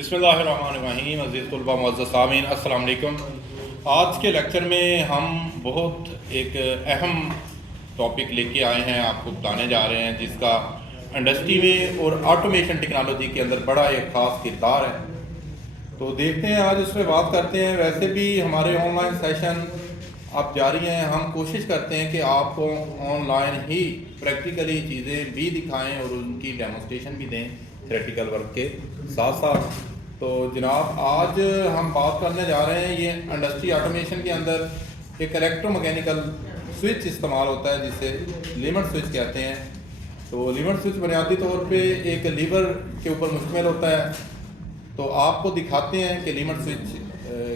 बिस्मिल्लाहिर्रहमानिर्रहीम। अज़ीज़ तलबा मुअज़्ज़ज़ सामीन, अस्सलाम वालेकुम। आज के लेक्चर में हम बहुत एक अहम टॉपिक लेके आए हैं, आपको बताने जा रहे हैं, जिसका इंडस्ट्री में और ऑटोमेशन टेक्नोलॉजी के अंदर बड़ा एक ख़ास किरदार है। तो देखते हैं, आज उस पर बात करते हैं। वैसे भी हमारे ऑनलाइन सेशन अब जारी हैं। हम कोशिश करते हैं कि आपको ऑनलाइन ही प्रैक्टिकली चीज़ें भी दिखाएं और उनकी डेमोस्ट्रेशन भी दें थ्योरेटिकल वर्क के साथ साथ। तो जनाब, आज हम बात करने जा रहे हैं, ये इंडस्ट्री ऑटोमेशन के अंदर एक इलेक्ट्रोमैकेनिकल स्विच इस्तेमाल होता है जिसे लिमिट स्विच कहते हैं। तो लिमिट स्विच बुनियादी तौर पे एक लीवर के ऊपर मुश्तमिल होता है। तो आपको दिखाते हैं कि लिमिट स्विच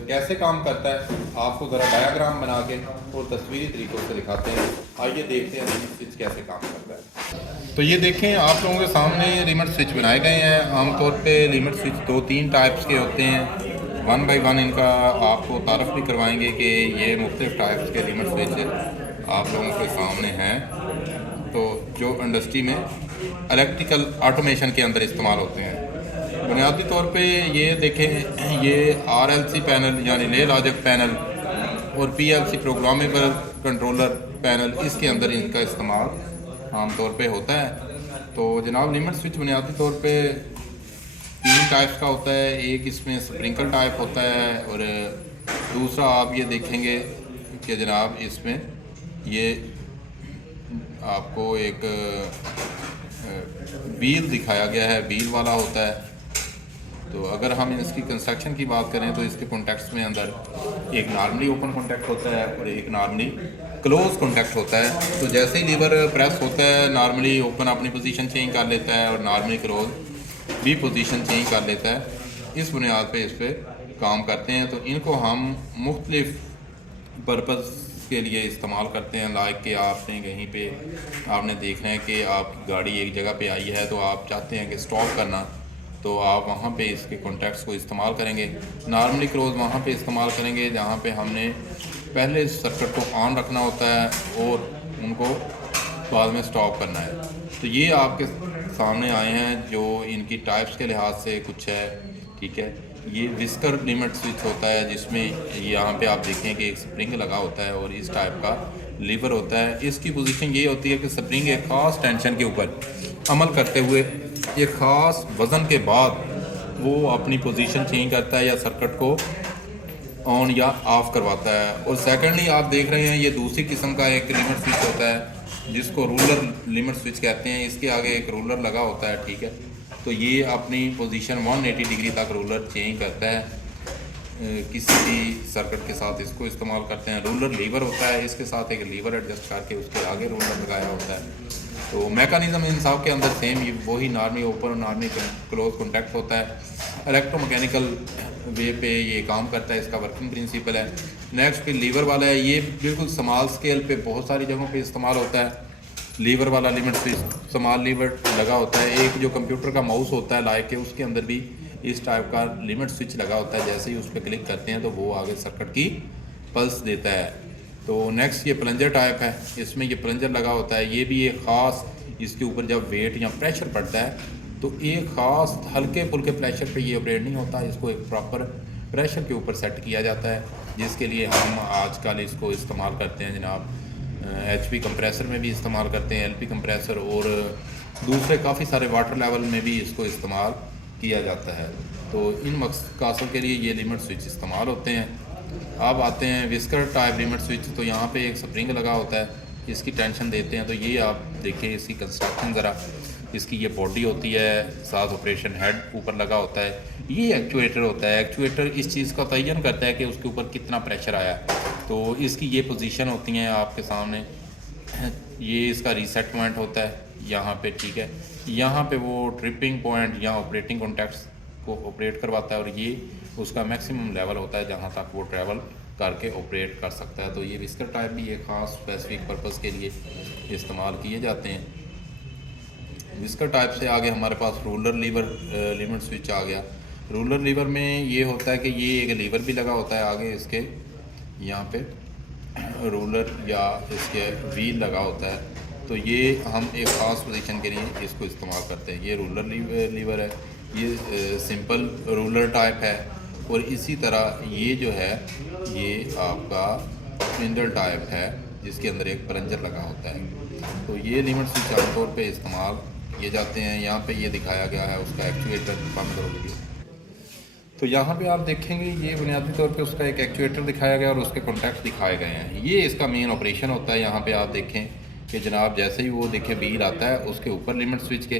कैसे काम करता है, आपको ज़रा डायग्राम बना के और तस्वीरी तरीक़ों से दिखाते हैं। आइए देखते हैं लिमिट स्विच कैसे काम करता है। तो ये देखें, आप लोगों के सामने लिमिट स्विच बनाए गए हैं। आमतौर पे लिमिट स्विच 2-3 टाइप्स के होते हैं। 1 बाय 1 इनका आपको तारफ़ भी करवाएंगे कि ये मुख्तलिफ़ टाइप्स के लिमिट स्विच आप लोगों के सामने हैं। तो जो इंडस्ट्री में इलेक्ट्रिकल ऑटोमेशन के अंदर इस्तेमाल होते हैं, बुनियादी तौर पे ये देखें, ये RLC पैनल यानी ले लॉजिक पैनल और PLC प्रोग्रामेबल कंट्रोलर पैनल, इसके अंदर इनका इस्तेमाल आमतौर पे होता है। तो जनाब, लिमिट स्विच बुनियादी तौर पे 3 टाइप्स का होता है। एक इसमें स्प्रिंकल टाइप होता है और दूसरा आप ये देखेंगे कि जनाब इसमें ये आपको एक व्हील दिखाया गया है, व्हील वाला होता है। तो अगर हम इसकी कंस्ट्रक्शन की बात करें तो इसके कॉन्टेक्स्ट में अंदर एक नॉर्मली ओपन कॉन्टैक्ट होता है और एक नॉर्मली क्लोज कॉन्टैक्ट होता है। तो जैसे ही लीवर प्रेस होता है, नॉर्मली ओपन अपनी पोजीशन चेंज कर लेता है और नॉर्मली क्लोज भी पोजीशन चेंज कर लेता है। इस बुनियाद पे इस पर काम करते हैं। तो इनको हम मुख्तलिफ पर्पज़ के लिए इस्तेमाल करते हैं। लाइक कि आपने कहीं पे आपने देखना है कि आपकी गाड़ी एक जगह पे आई है, तो आप चाहते हैं कि स्टॉप करना, तो आप वहाँ पे इसके कॉन्टैक्ट्स को इस्तेमाल करेंगे। नॉर्मली क्लोज वहाँ पे इस्तेमाल करेंगे जहाँ पे हमने पहले सर्किट को ऑन रखना होता है और उनको बाद में स्टॉप करना है। तो ये आपके सामने आए हैं जो इनकी टाइप्स के लिहाज से कुछ है, ठीक है। ये विस्कर लिमिट स्विच होता है जिसमें यहाँ पे आप देखें कि एक स्प्रिंग लगा होता है और इस टाइप का लीवर होता है। इसकी पोजीशन ये होती है कि स्प्रिंग एक ख़ास टेंशन के ऊपर अमल करते हुए एक ख़ास वज़न के बाद वो अपनी पोजीशन चेंज करता है या सर्किट को ऑन या ऑफ़ करवाता है। और सेकेंडली आप देख रहे हैं, ये दूसरी किस्म का एक लिमिट स्विच होता है जिसको रूलर लिमिट स्विच कहते हैं। इसके आगे एक रूलर लगा होता है, ठीक है। तो ये अपनी पोजीशन 180 डिग्री तक रूलर चेंज करता है। किसी भी सर्किट के साथ इसको इस्तेमाल करते हैं। रूलर लीवर होता है, इसके साथ एक लीवर एडजस्ट करके उसके आगे रूलर लगाया होता है। तो मैकेनिज़्म इन सब के अंदर सेम ही वही नॉर्मली ओपन और नॉर्मली क्लोज कॉन्टैक्ट होता है। इलेक्ट्रोमैकेनिकल वे पे ये काम करता है, इसका वर्किंग प्रिंसिपल है। नेक्स्ट फिर लीवर वाला है। ये बिल्कुल स्मॉल स्केल पे बहुत सारी जगहों पे इस्तेमाल होता है। लीवर वाला लिमिट स्विच स्मॉल लीवर लगा होता है। एक जो कंप्यूटर का माउस होता है लाइक के, उसके अंदर भी इस टाइप का लिमिट स्विच लगा होता है। जैसे ही उस पर क्लिक करते हैं तो वो आगे सर्किट की पल्स देता है। तो नेक्स्ट ये प्लंजर टाइप है, इसमें ये प्लंजर लगा होता है। ये भी एक ख़ास, इसके ऊपर जब वेट या प्रेशर पड़ता है तो एक ख़ास हल्के फुल्के प्रेशर पे ये ऑपरेट नहीं होता, इसको एक प्रॉपर प्रेशर के ऊपर सेट किया जाता है, जिसके लिए हम आजकल इसको इस्तेमाल करते हैं जनाब। HP कंप्रेसर में भी इस्तेमाल करते हैं, LP कंप्रेसर, और दूसरे काफ़ी सारे वाटर लेवल में भी इसको इस्तेमाल किया जाता है। तो इन मकसद के लिए ये लिमिट स्विच इस्तेमाल होते हैं। अब आते हैं विस्कर टाइप लिमिट स्विच। तो यहाँ पे एक स्प्रिंग लगा होता है, इसकी टेंशन देते हैं। तो ये आप देखिए इसकी कंस्ट्रक्शन ज़रा, इसकी ये बॉडी होती है, साथ ऑपरेशन हेड ऊपर लगा होता है। ये एक्चुएटर होता है। एक्चुएटर इस चीज़ का तयन करता है कि उसके ऊपर कितना प्रेशर आया। तो इसकी ये पोजीशन होती हैं आपके सामने। ये इसका रीसेट पॉइंट होता है यहाँ पे, ठीक है। यहाँ पे वो ट्रिपिंग पॉइंट या ऑपरेटिंग कॉन्टैक्ट्स को ऑपरेट करवाता है और ये उसका मैक्सिमम लेवल होता है जहाँ तक वो ट्रैवल करके ऑपरेट कर सकता है। तो ये विस्कर टाइप भी एक ख़ास स्पेसिफिक पर्पज़ के लिए इस्तेमाल किए जाते हैं। विस्कर टाइप से आगे हमारे पास रूलर लीवर लिमिट स्विच आ गया। रूलर लीवर में ये होता है कि ये एक लीवर भी लगा होता है आगे इसके, यहाँ पे रूलर या इसके व्हील लगा होता है। तो ये हम एक ख़ास पोजीशन के लिए इसको इस्तेमाल करते हैं। ये रूलर लीवर है। ये सिंपल रूलर टाइप है, और इसी तरह ये जो है ये आपका स्पिंडल टाइप है जिसके अंदर एक प्लंजर लगा होता है। तो ये लिमिट स्विच आमतौर पे इस्तेमाल किए जाते हैं। यहाँ पे ये दिखाया गया है उसका एक्चुएटर, बंद करो वीडियो। तो यहाँ पे आप देखेंगे ये बुनियादी तौर पे उसका एक एक्चुएटर दिखाया गया और उसके कॉन्टैक्ट दिखाए गए हैं। ये इसका मेन ऑपरेशन होता है। यहाँ पे आप देखें कि जनाब जैसे ही वो देखें व्हील आता है उसके ऊपर लिमिट स्विच के,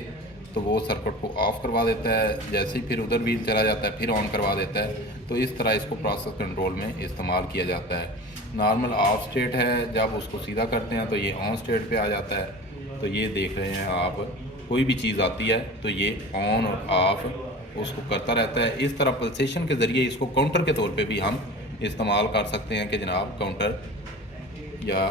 तो वो सर्किट को ऑफ़ करवा देता है। जैसे ही फिर उधर व्हील चला जाता है फिर ऑन करवा देता है। तो इस तरह इसको प्रोसेस कंट्रोल में इस्तेमाल किया जाता है। नॉर्मल ऑफ स्टेट है, जब उसको सीधा करते हैं तो ये ऑन स्टेट पे आ जाता है। तो ये देख रहे हैं आप, कोई भी चीज़ आती है तो ये ऑन और ऑफ उसको करता रहता है। इस तरह पल्सेशन के ज़रिए इसको काउंटर के तौर पे भी हम इस्तेमाल कर सकते हैं कि जनाब काउंटर या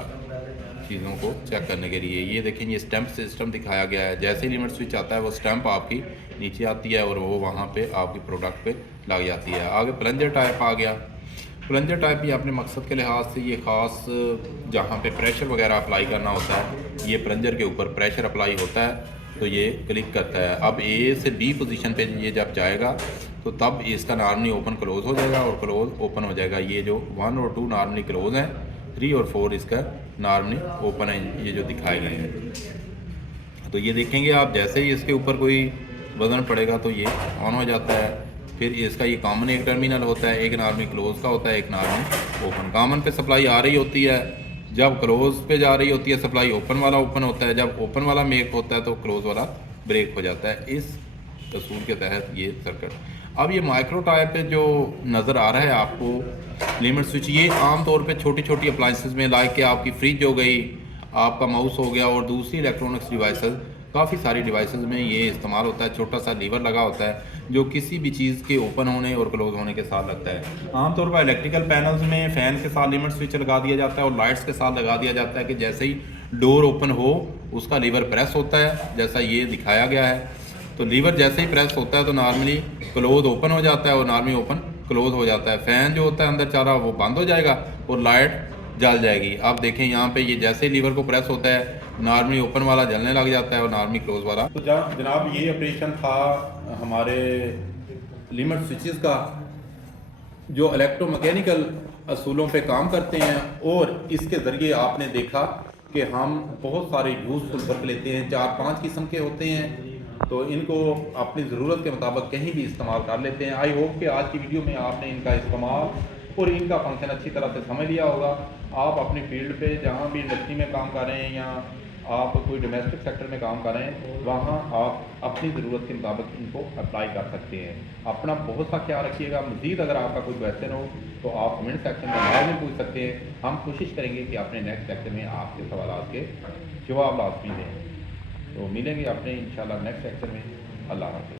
चीज़ों को चेक करने के लिए। ये देखें ये स्टैंप सिस्टम दिखाया गया है। जैसे ही लिमिट स्विच आता है वो स्टैंप आपकी नीचे आती है और वो वहाँ पे आपकी प्रोडक्ट पे लग जाती है। आगे प्लंजर टाइप आ गया। प्लंजर टाइप भी अपने मकसद के लिहाज से ये ख़ास जहाँ पे प्रेशर वगैरह अप्लाई करना होता है, ये प्लंजर के ऊपर प्रेशर अप्लाई होता है तो ये क्लिक करता है। अब ए से बी पोजीशन पे ये जब जाएगा तो तब इसका नॉर्मली ओपन क्लोज़ हो जाएगा और क्लोज़ ओपन हो जाएगा। ये जो 1 और 2 नॉर्मली क्लोज़ हैं, 3 और 4 इसका नॉर्मली ओपन है, ये जो दिखाए गए हैं। तो ये देखेंगे आप जैसे ही इसके ऊपर कोई वज़न पड़ेगा तो ये ऑन हो जाता है। फिर इसका ये कॉमन एक टर्मिनल होता है, एक नॉर्मली क्लोज़ का होता है, एक नॉर्मली ओपन। कॉमन पे सप्लाई आ रही होती है, जब क्लोज़ पे जा रही होती है सप्लाई ओपन वाला ओपन होता है, जब ओपन वाला मेक होता है तो क्लोज़ वाला ब्रेक हो जाता है। इस असूल के तहत ये सर्किट। अब ये माइक्रो टाइप पे जो नज़र आ रहा है आपको लिमिट स्विच, ये आम तौर पे छोटी छोटी अप्लाइंसेस में, लाइक कि आपकी फ्रिज हो गई, आपका माउस हो गया और दूसरी इलेक्ट्रॉनिक्स डिवाइसेस, काफ़ी सारी डिवाइसेस में ये इस्तेमाल होता है। छोटा सा लीवर लगा होता है जो किसी भी चीज़ के ओपन होने और क्लोज होने के साथ लगता है। आमतौर पर इलेक्ट्रिकल पैनल्स में फ़ैन के साथ लिमिट स्विच लगा दिया जाता है और लाइट्स के साथ लगा दिया जाता है कि जैसे ही डोर ओपन हो उसका लीवर प्रेस होता है, जैसा ये दिखाया गया है। तो लीवर जैसे ही प्रेस होता है तो नॉर्मली क्लोज ओपन हो जाता है और नॉर्मली ओपन क्लोज हो जाता है। फ़ैन जो होता है अंदर चल रहा वो बंद हो जाएगा और लाइट जल जाएगी। आप देखें यहाँ पे ये जैसे ही लीवर को प्रेस होता है नॉर्मली ओपन वाला जलने लग जाता है और नॉर्मली क्लोज वाला। तो जनाब ये ऑपरेशन था हमारे लिमिट स्विचेस का जो इलेक्ट्रोमैकेनिकल असूलों पे काम करते हैं। और इसके ज़रिए आपने देखा कि हम बहुत सारे यूज़फुल वर्क लेते हैं, 4-5 किस्म के होते हैं, तो इनको अपनी ज़रूरत के मुताबिक कहीं भी इस्तेमाल कर लेते हैं। आई होप कि आज की वीडियो में आपने इनका इस्तेमाल और इनका फंक्शन अच्छी तरह से समझ लिया होगा। आप अपनी फील्ड पे जहाँ भी इंडस्ट्री में काम कर रहे हैं या आप कोई डोमेस्टिक सेक्टर में काम कर रहे हैं, वहाँ आप अपनी ज़रूरत के मुताबिक इनको अप्लाई कर सकते हैं। अपना बहुत सा ख्याल रखिएगा। मज़ीद अगर आपका कोई क्वेश्चन हो तो आप कमेंट सेक्शन में लाजमी पूछ सकते हैं। हम कोशिश करेंगे कि अपने नेक्स्ट सेक्शन में आपके सवाल के जवाब लाजमी दें। तो मिलेंगे अपने इंशाल्लाह नेक्स्ट सेक्शन में। अल्लाह हाफ़िज़।